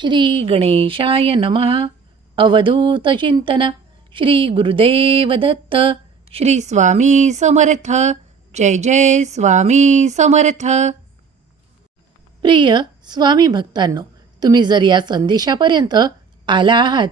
श्री गणेशाय नमः. अवधूत चिंतन. श्री गुरुदेव दत्त. श्री स्वामी समर्थ. जय जय स्वामी समर्थ. प्रिय स्वामी भक्तांनो तुम्ही जर या संदेशापर्यंत आला आहात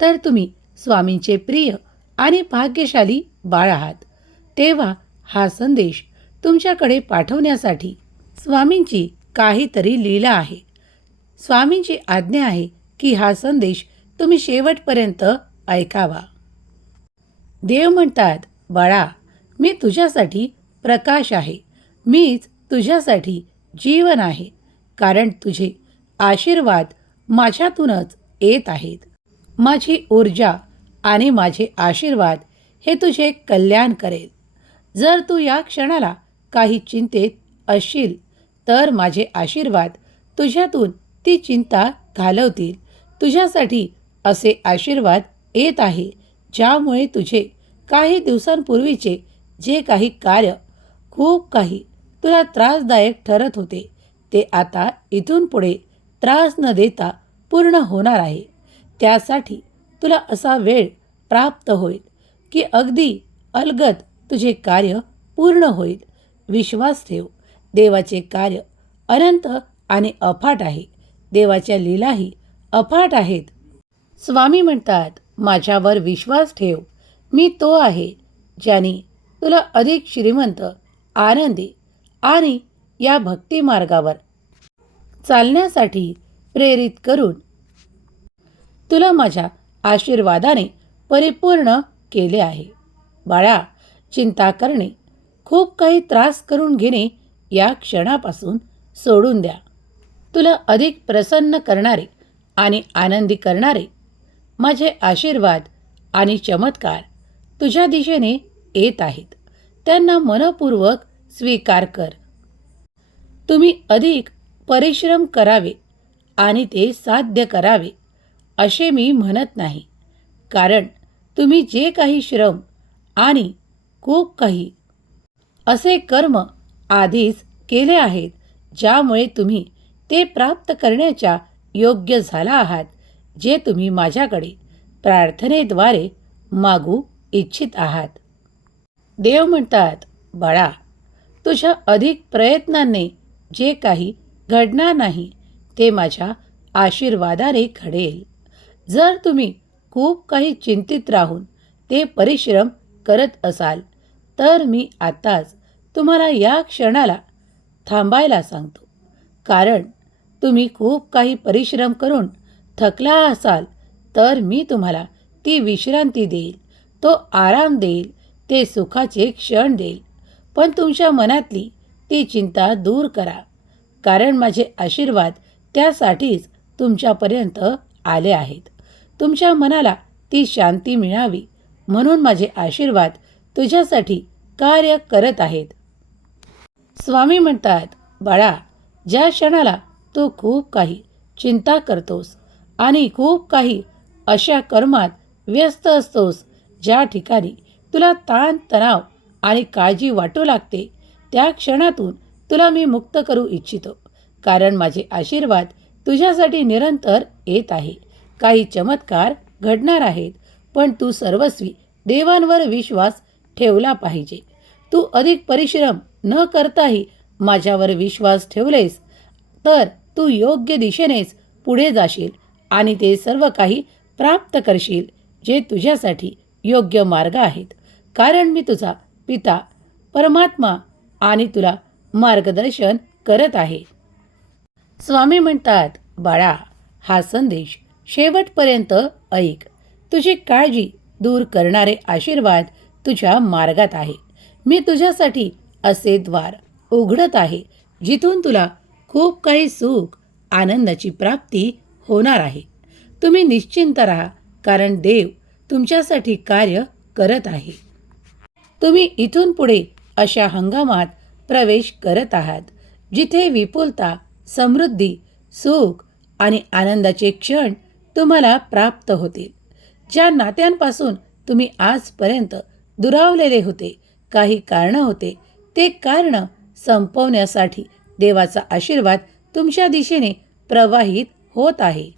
तर तुम्ही स्वामींचे प्रिय आणि भाग्यशाली बाळ आहात. तेव्हा हा संदेश तुमच्याकडे पाठवण्यासाठी स्वामींची काहीतरी लीला आहे. स्वामींची आज्ञा आहे की हा संदेश तुम्ही शेवटपर्यंत ऐकावा. देव म्हणतात बाळा मी तुझ्यासाठी प्रकाश आहे. मीच तुझ्यासाठी जीवन आहे. कारण तुझे आशीर्वाद माझ्यातूनच येत आहेत. माझी ऊर्जा आणि माझे आशीर्वाद हे तुझे कल्याण करेल. जर तू या क्षणाला काही चिंतेत असशील तर माझे आशीर्वाद तुझ्यातून ती चिंता घालवतील. तुझ्यासाठी असे आशीर्वाद येत आहे ज्यामुळे तुझे काही दिवसांपूर्वीचे जे काही कार्य खूप काही तुला त्रासदायक ठरत होते ते आता इथून पुढे त्रास न देता पूर्ण होणार आहे. त्यासाठी तुला असा वेळ प्राप्त होईल की अगदी अलगद तुझे कार्य पूर्ण होईल. विश्वास ठेव देवाचे कार्य अनंत आणि अफाट आहे. देवाच्या लीलाही अफाट आहेत. स्वामी म्हणतात माझ्यावर विश्वास ठेव मी तो आहे ज्याने तुला अधिक श्रीमंत आनंदी आणि या भक्ती मार्गावर चालण्यासाठी प्रेरित करून तुला माझ्या आशीर्वादाने परिपूर्ण केले आहे. बाळा चिंता करणे खूप काही त्रास करून घेणे या क्षणापासून सोडून द्या. तुला अधिक प्रसन्न करणारे आणि आनंदी करणारे. माझे आशीर्वाद आणि चमत्कार तुझ्या दिशेने येत आहेत. त्यांना मनपूर्वक स्वीकार कर. तुम्ही अधिक परिश्रम करावे आणि ते साध्य करावे असे मी म्हणत नाही. कारण तुम्ही जे काही श्रम आणि खूप काही असे कर्म आधीच केले आहेत ज्यामुळे तुम्ही ते प्राप्त करण्याच्या योग्य झाला आहात जे तुम्ही माझ्याकडे प्रार्थनेद्वारे मागू इच्छित आहात. देव म्हणतात बाळा तुझ्या अधिक प्रयत्नांनी जे काही घडणार नाही ते माझ्या आशीर्वादाने घडेल. जर तुम्ही खूप काही चिंतित राहून ते परिश्रम करत असाल तर मी आत्ताच तुम्हाला या क्षणाला थांबायला सांगतो. कारण तुम्ही खूप काही परिश्रम करून थकला असाल तर मी तुम्हाला ती विश्रांती देईल. तो आराम देईल ते सुखाचे क्षण देईल. पण तुमच्या मनातली ती चिंता दूर करा. कारण माझे आशीर्वाद त्यासाठीच तुमच्यापर्यंत आले आहेत. तुमच्या मनाला ती शांती मिळावी म्हणून माझे आशीर्वाद तुझ्यासाठी कार्य करत आहेत. स्वामी म्हणतात बाळा ज्या क्षणाला तू खूप काही चिंता करतोस आणि खूप काही अशा कर्मात व्यस्त असतोस. ज्या ठिकाणी तुला ताण तणाव आणि काळजी वाटू लागते त्या क्षणातून तुला मी मुक्त करू इच्छितो. कारण माझे आशीर्वाद तुझ्यासाठी निरंतर येत आहे. काही चमत्कार घडणार आहेत पण तू सर्वस्वी देवांवर विश्वास ठेवला पाहिजे. तू अधिक परिश्रम न करताही माझ्यावर विश्वास ठेवलेस तर तू योग्य दिशेनेच पुढे जाशील आणि ते सर्व काही प्राप्त करशील जे तुझ्यासाठी योग्य मार्ग आहेत. कारण मी तुझा पिता परमात्मा आणि तुला मार्गदर्शन करत आहे. स्वामी म्हणतात बाळा हा संदेश शेवटपर्यंत ऐक. तुझी काळजी दूर करणारे आशीर्वाद तुझ्या मार्गात आहे. मी तुझ्यासाठी असे द्वार उघडत आहे जिथून तुला खूप काही सुख आनंदाची प्राप्ती होणार आहे. तुम्ही निश्चिंत राहा कारण देव तुमच्यासाठी कार्य करत आहे. तुम्ही इथून पुढे अशा हंगामात प्रवेश करत आहात जिथे विपुलता समृद्धी सुख आणि आनंदाचे क्षण तुम्हाला प्राप्त होतील. ज्या नात्यांपासून तुम्ही आजपर्यंत दुरावलेले होते काही कारणं होते ते कारणं संपवण्यासाठी देवाचा आशीर्वाद तुमच्या दिशेने प्रवाहित होत आहे.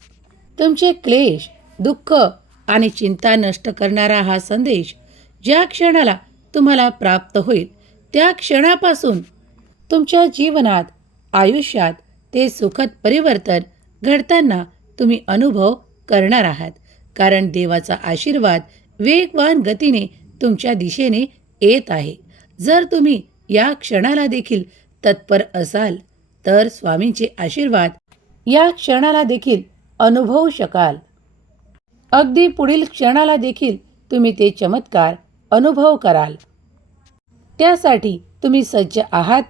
तुमचे क्लेश दुःख आणि चिंता नष्ट करणारा हा संदेश ज्या क्षणाला तुम्हाला प्राप्त होईल त्या क्षणापासून तुमच्या जीवनात आयुष्यात ते सुखद परिवर्तन घडताना तुम्ही अनुभव करणार आहात. कारण देवाचा आशीर्वाद वेगवान गतीने तुमच्या दिशेने येत आहे. जर तुम्ही या क्षणाला देखील तत्पर असाल तर स्वामींचे आशीर्वाद या क्षणाला देखील अनुभवू शकाल. अगदी पुढील क्षणाला देखील तुम्ही ते चमत्कार अनुभव कराल. त्यासाठी तुम्ही सज्ज आहात.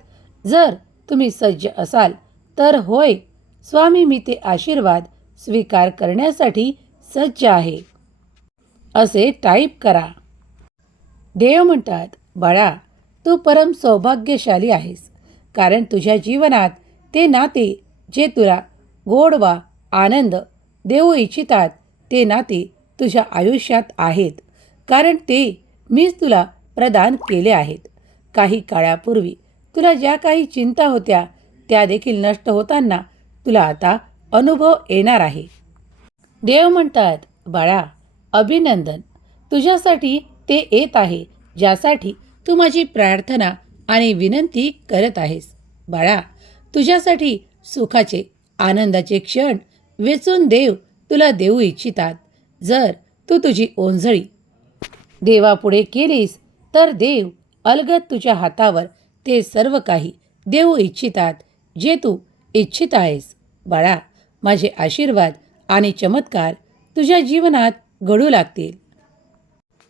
जर तुम्ही सज्ज असाल तर होय स्वामी मी ते आशीर्वाद स्वीकार करण्यासाठी सज्ज आहे. असे टाईप करा. देव म्हणतात बाळा तू परम सौभाग्यशाली आहेस. कारण तुझ्या जीवनात ते नाते जे तुला गोडवा आनंद देऊ इच्छितात ते नाते तुझ्या आयुष्यात आहेत. कारण ते मीच तुला प्रदान केले आहेत. काही काळापूर्वी तुला ज्या काही चिंता होत्या त्या देखील नष्ट होताना तुला आता अनुभव येणार आहे. देव म्हणतात बाळा अभिनंदन. तुझ्यासाठी ते येत आहे ज्यासाठी तू माझी प्रार्थना आणि विनंती करत आहेस. बाळा तुझ्यासाठी सुखाचे आनंदाचे क्षण वेचून देव तुला देऊ इच्छितात. जर तू तुझी ओंजळी देवापुढे केलीस तर देव अलगद तुझ्या हातावर ते सर्व काही देऊ इच्छितात जे तू इच्छित आहेस. बाळा माझे आशीर्वाद आणि चमत्कार तुझ्या जीवनात घडू लागतील.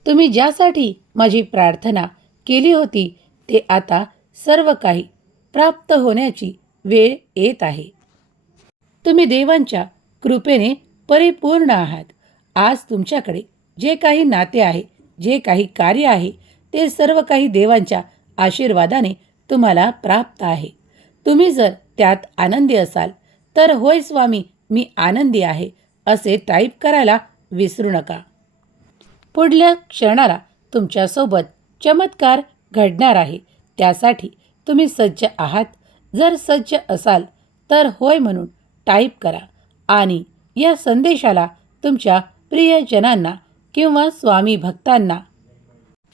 तुम्ही ज्यासाठी माझी प्रार्थना केली होती ते आता सर्व काही प्राप्त होण्याची वेळ येत आहे. तुम्ही देवांच्या कृपेने परिपूर्ण आहात. आज तुमच्याकडे जे काही नाते आहे जे काही कार्य आहे ते सर्व काही देवांच्या आशीर्वादाने तुम्हाला प्राप्त आहे. तुम्ही जर त्यात आनंदी असाल तर होय स्वामी मी आनंदी आहे असे टाईप करायला विसरू नका. पुढल्या क्षणाला तुमच्यासोबत चमत्कार घडणार आहे. त्यासाठी तुम्ही सज्ज आहात. जर सज्ज असाल तर होय म्हणून टाईप करा आणि या संदेशाला तुमच्या प्रियजनांना किंवा स्वामी भक्तांना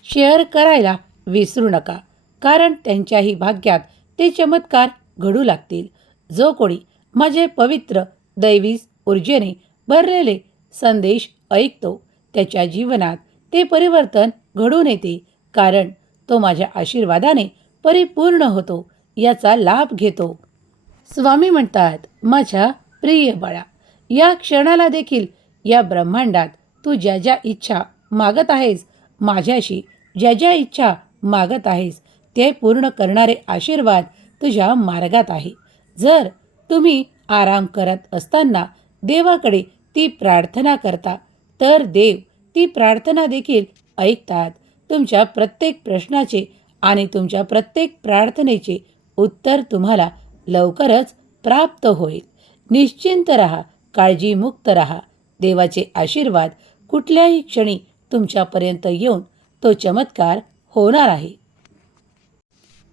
शेअर करायला विसरू नका कारण त्यांच्याही भाग्यात ते चमत्कार घडू लागतील. जो कोणी माझे पवित्र दैवी ऊर्जेने भरलेले संदेश ऐकतो त्याच्या जीवनात ते परिवर्तन घडून येते कारण तो माझ्या आशीर्वादाने परिपूर्ण होतो याचा लाभ घेतो. स्वामी म्हणतात माझ्या प्रिय बाळा या क्षणाला देखील या ब्रह्मांडात तू ज्या ज्या इच्छा मागत आहेस माझ्याशी ज्या ज्या इच्छा मागत आहेस ते पूर्ण करणारे आशीर्वाद तुझ्या मार्गात आहे. जर तुम्ही आराम करत असताना देवाकडे ती प्रार्थना करता तर देव ती प्रार्थना देखील ऐकतात तुमच्या प्रत्येक प्रश्नाचे आणि तुमच्या प्रत्येक प्रार्थनेचे उत्तर तुम्हाला लवकरच प्राप्त होईल. निश्चिंत रहा काळजीमुक्त रहा. देवाचे आशीर्वाद कुठल्याही क्षणी तुमच्यापर्यंत येऊन तो चमत्कार होणार आहे.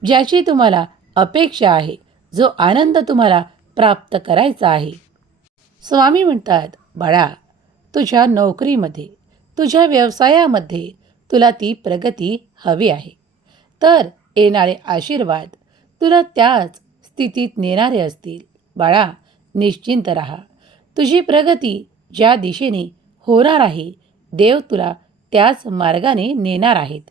ज्याची तुम्हाला अपेक्षा आहे जो आनंद तुम्हाला प्राप्त करायचा आहे. स्वामी म्हणतात बाळा तुझ्या नोकरीमध्ये तुझ्या व्यवसायामध्ये तुला ती प्रगती हवी आहे. तर येणारे आशीर्वाद तुला त्याच स्थितीत नेणारे असतील. बाळा निश्चिंत रहा. तुझी प्रगती ज्या दिशेने होणार आहे देव तुला त्याच मार्गाने नेणार आहेत.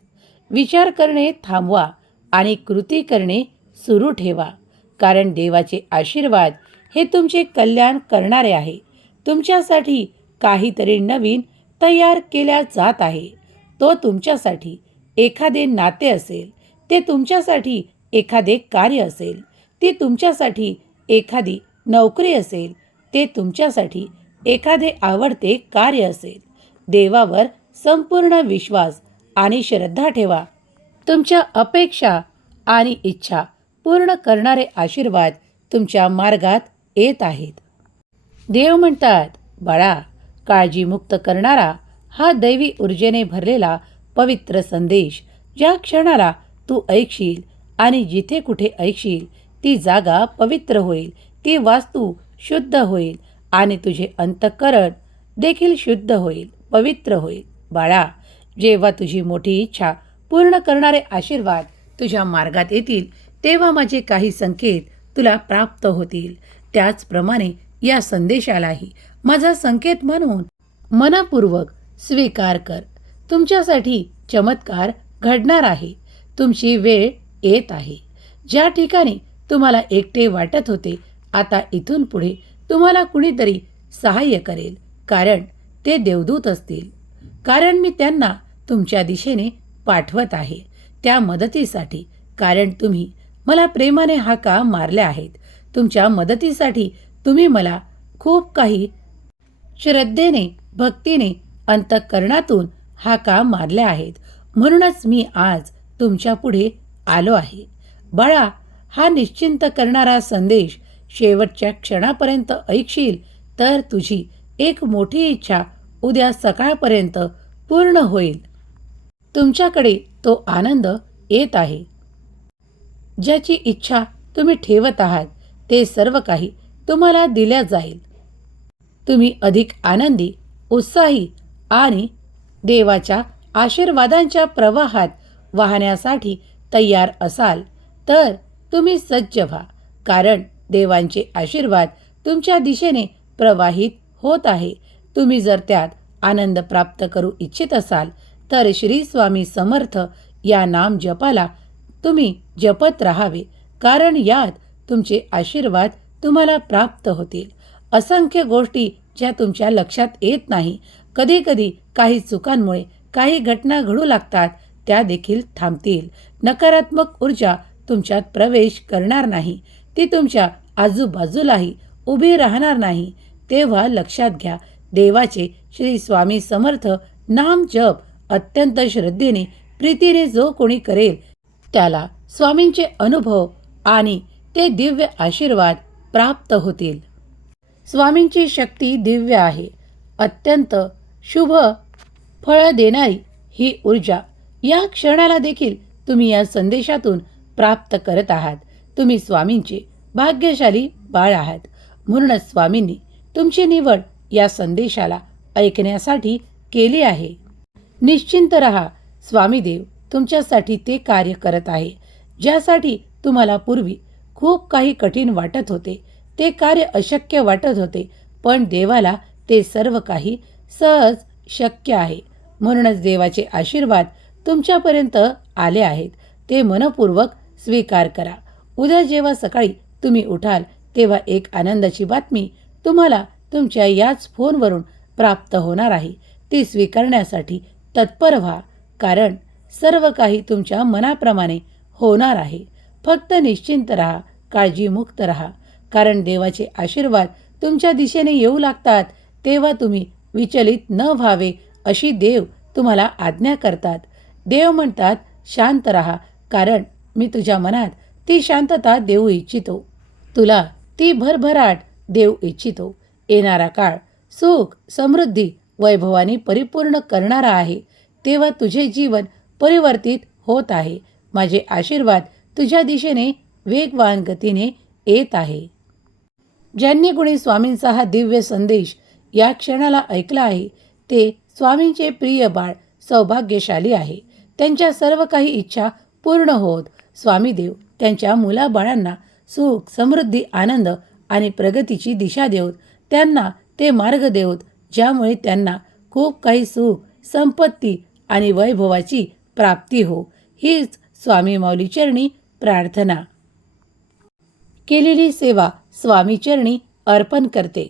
विचार करणे थांबवा आणि कृती करणे सुरू ठेवा. कारण देवाचे आशीर्वाद हे तुमचे कल्याण करणारे आहे. तुमच्यासाठी काहीतरी नवीन तयार केल्या जात आहे. तो तुमच्यासाठी एखादे नाते असेल ते तुमच्यासाठी एखादे कार्य असेल ती तुमच्यासाठी एखादी नोकरी असेल ते तुमच्यासाठी एखादे आवडते कार्य असेल. देवावर संपूर्ण विश्वास आणि श्रद्धा ठेवा. तुमच्या अपेक्षा आणि इच्छा पूर्ण करणारे आशीर्वाद तुमच्या मार्गात येत आहेत. देव म्हणतात बाळा काळजीमुक्त करणारा हा दैवी ऊर्जेने भरलेला पवित्र संदेश. ज्या क्षणाला तू ऐकशील आणि जिथे कुठे ऐकशील ती जागा पवित्र होईल. ती वास्तू शुद्ध होईल आणि तुझे अंतःकरण देखील शुद्ध होईल पवित्र होईल. बाळा जेव्हा तुझी मोठी इच्छा पूर्ण करणारे आशीर्वाद तुझ्या मार्गात येतील तेव्हा माझे काही संकेत तुला प्राप्त होतील. त्याचप्रमाणे या संदेशालाही माझा संकेत म्हणून मनपूर्वक स्वीकार कर. तुमच्यासाठी चमत्कार घडणार आहे. तुमची वेळ येत आहे. ज्या ठिकाणी तुम्हाला एकटे वाटत होते आता इथून पुढे तुम्हाला कुणीतरी सहाय्य करेल कारण ते देवदूत असतील. कारण मी त्यांना तुमच्या दिशेने पाठवत आहे. त्या मदतीसाठी कारण तुम्ही मला प्रेमाने हाका मारल्या आहेत? तुमच्या मदतीसाठी तुम्ही मला खूप काही श्रद्धेने भक्तीने अंतःकरणातून हाका मारल्या आहेत. म्हणूनच मी आज तुमच्यापुढे आलो आहे. बाळा हा निश्चिंत करणारा संदेश शेवटच्या क्षणापर्यंत ऐकशील तर तुझी एक मोठी इच्छा उद्या सकाळपर्यंत पूर्ण होईल. तुमच्याकडे तो आनंद येत आहे. ज्याची इच्छा तुम्ही ठेवत आहात ते सर्व काही तुम्हाला दिल्या जाईल. तुम्ही अधिक आनंदी उत्साही आणि देवाच्या आशीर्वादांच्या प्रवाहात वाहण्यासाठी तयार असाल तर तुम्ही सज्ज व्हा कारण देवांचे आशीर्वाद तुमच्या दिशेने प्रवाहित होत आहे. तुम्ही जर त्यात आनंद प्राप्त करू इच्छित असाल तर श्री स्वामी समर्थ या नाम जपाला तुम्ही जपत राहावे कारण यात तुमचे आशीर्वाद तुम्हाला प्राप्त होतील. असंख्य गोष्टी ज्या तुमच्या लक्षात येत नाही कधीकधी काही चुकांमुळे काही घटना घडू लागतात त्या देखील थांबतील. नकारात्मक ऊर्जा तुमच्यात प्रवेश करणार नाही. ती तुमच्या आजूबाजूलाही उभी राहणार नाही. तेव्हा लक्षात घ्या देवाचे श्री स्वामी समर्थ नाम जप अत्यंत श्रद्धेने प्रीतीने जो कोणी करेल त्याला स्वामींचे अनुभव आणि ते दिव्य आशीर्वाद प्राप्त होतील. स्वामींची शक्ती दिव्य आहे. अत्यंत शुभ फळ देणारी ही ऊर्जा या क्षणाला देखील तुम्ही या संदेशातून प्राप्त करत आहात. तुम्ही स्वामींचे भाग्यशाली बाळ आहात. म्हणूनच स्वामींनी तुमची निवड या संदेशाला ऐकण्यासाठी केली आहे. निश्चिंत रहा स्वामीदेव तुमच्यासाठी ते कार्य करत आहे. ज्यासाठी तुम्हाला पूर्वी खूप काही कठीण वाटत होते ते कार्य अशक्य वाटत होते पण देवाला ते सर्व काही सहज शक्य आहे. म्हणूनच देवाचे आशीर्वाद तुमच्यापर्यंत आले आहेत. ते मनपूर्वक स्वीकार करा. उद्या जेव्हा सकाळी तुम्ही उठाल तेव्हा एक आनंदाची बातमी तुम्हाला तुमच्या याच फोनवरून प्राप्त होणार आहे. ती स्वीकारण्यासाठी तत्पर व्हा कारण सर्व काही तुमच्या मनाप्रमाणे होणार आहे. फक्त निश्चिंत राहा काळजीमुक्त राहा कारण देवाचे आशीर्वाद तुमच्या दिशेने येऊ लागतात तेव्हा तुम्ही विचलित न व्हावे अशी देव तुम्हाला आज्ञा करतात. देव म्हणतात शांत राहा कारण मी तुझ्या मनात ती शांतता देऊ इच्छितो. तुला ती भरभराट देऊ इच्छितो. येणारा काळ सुख समृद्धी वैभवाने परिपूर्ण करणारा आहे. तेव्हा तुझे जीवन परिवर्तित होत आहे. माझे आशीर्वाद तुझ्या दिशेने वेगवान गतीने येत आहे. ज्यांनी कुणी स्वामींचा हा दिव्य संदेश या क्षणाला ऐकलं आहे. ते स्वामींचे प्रिय बाळ सौभाग्यशाली आहे. त्यांच्या सर्व काही इच्छा पूर्ण होत. स्वामीदेव त्यांच्या मुलाबाळांना सुख समृद्धी आनंद आणि प्रगतीची दिशा देऊत. त्यांना ते मार्ग देऊत ज्यामुळे त्यांना खूप काही सुख संपत्ती आणि वैभवाची प्राप्ती हो. हीच स्वामी माऊलीचरणी प्रार्थना. केलेली सेवा स्वामीचरणी अर्पण करते.